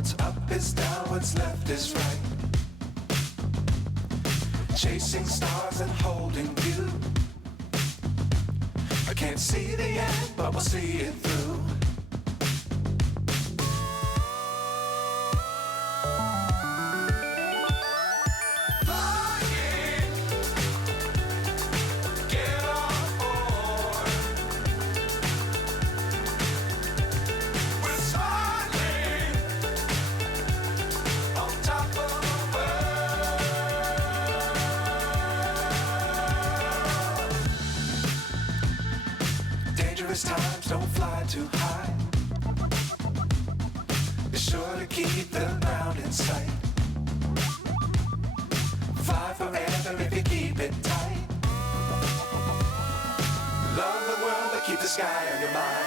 What's up is down, what's left is right. Chasing stars and holding you. I can't see the end, but we'll see it through. Times don't fly too high. Be sure to keep the ground in sight. Fly forever if you keep it tight. Love the world but keep the sky on your mind.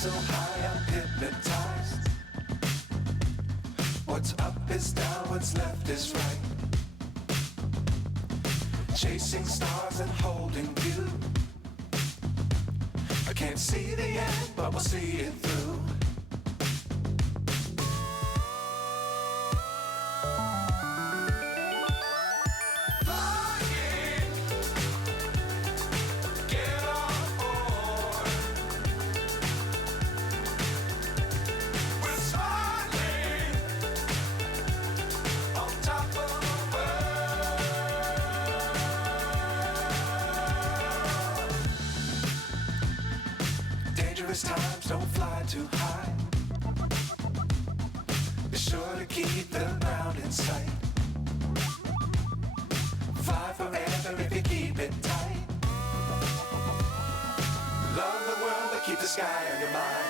So high I'm hypnotized. What's up is down, what's left is right. Chasing stars and holding you. I can't see the end, but we'll see it through. Times don't fly too high. Be sure to keep the ground in sight. Fly forever if you keep it tight. Love the world but keep the sky on your mind.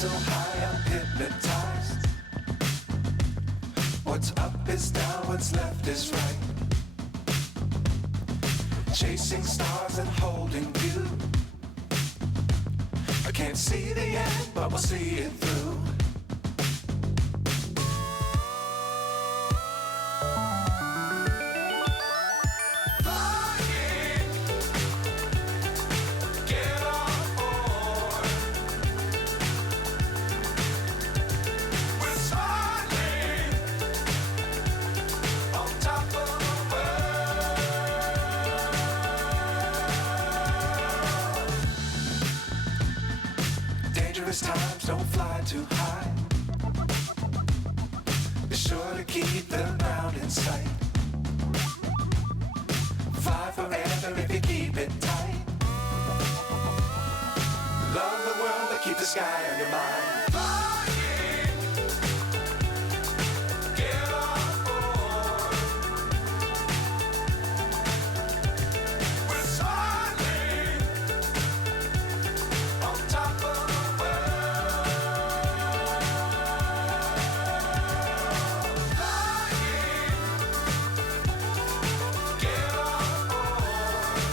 So high I'm hypnotized. What's up is down, what's left is right. Chasing stars and holding you. I can't see the end, but we'll see it through. don't fly too high. Be sure to keep the ground in sight. Fly forever if you keep it tight. Love the world, but keep the sky on your mind. Flying, get on board. We're soaring on top of the world. Flying, get on board.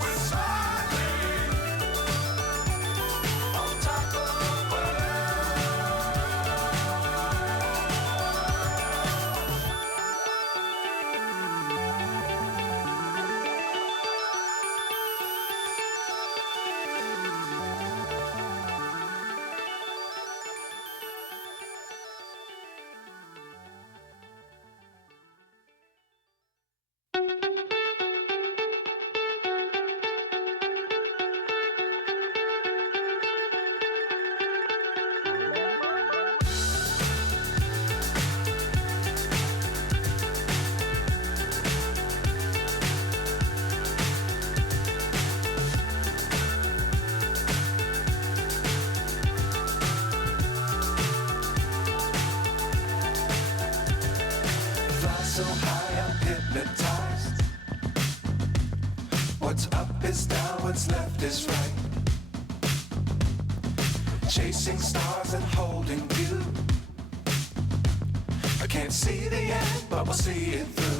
We're soaring on top of the fly so high, I'm hypnotized. What's up is down, what's left is right. Chasing stars and holding you. I can't see the end, but we'll see it through.